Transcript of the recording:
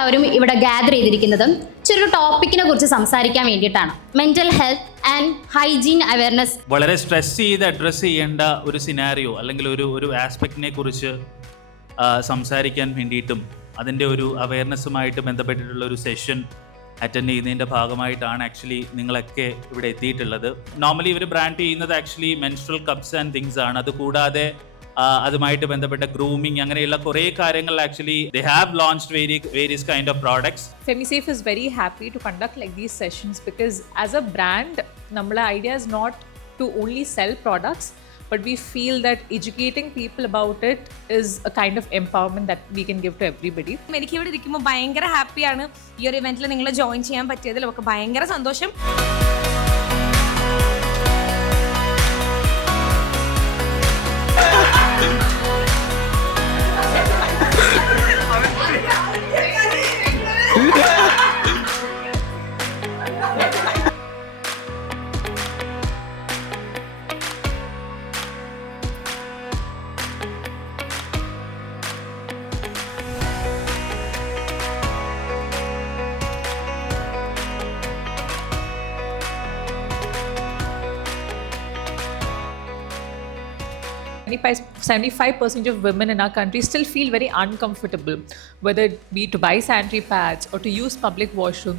നമ്മളെല്ലാവരും ഇവിടെ ഗ്യാദർ ചെയ്തിരിക്കുന്നത് ചെറിയൊരു ടോപ്പിക്കിനെ കുറിച്ച് സംസാരിക്കാൻ വേണ്ടിയിട്ടാണ്. Mental health and hygiene awareness. വളരെ സ്ട്രെസ് ചെയ്ത് അഡ്രസ്സ് ചെയ്യേണ്ട ഒരു സിനാരിയോ അല്ലെങ്കിൽ ഒരു ആസ്പെക്റ്റിനെ കുറിച്ച് സംസാരിക്കാൻ വേണ്ടിയിട്ടും അതിൻ്റെ ഒരു അവയർനെസ്സുമായിട്ട് ബന്ധപ്പെട്ടിട്ടുള്ള ഒരു സെഷൻ അറ്റൻഡ് ചെയ്യുന്നതിൻ്റെ ഭാഗമായിട്ടാണ് ആക്ച്വലി നിങ്ങളൊക്കെ ഇവിടെ എത്തിയിട്ടുള്ളത്. നോർമലി ഇവർ ബ്രാൻഡ് ചെയ്യുന്നത് actually menstrual cups and things ആണ്. അതുകൂടാതെ അതുമായിട്ട് ബന്ധപ്പെട്ട ഗ്രൂമിങ് അങ്ങനെയുള്ള കുറേ കാര്യങ്ങൾ actually they have launched various kind of products. FemiSafe is very happy to conduct like these sessions because as a brand, our idea is not to only sell products, but we feel that educating people about it is a kind of empowerment that we can give to everybody. എനിക്ക് ഇവിടെ ഇരിക്കുമ്പോൾ ഭയങ്കര ഹാപ്പിയാണ്. ഈ ഒരു ഇവന്റിൽ നിങ്ങൾ join ചെയ്യാൻ പറ്റിയതിൽ ഒക്കെ ഭയങ്കര സന്തോഷം. By 75% of women in our country still feel very uncomfortable, whether it be to buy sanitary pads or to use public washroom.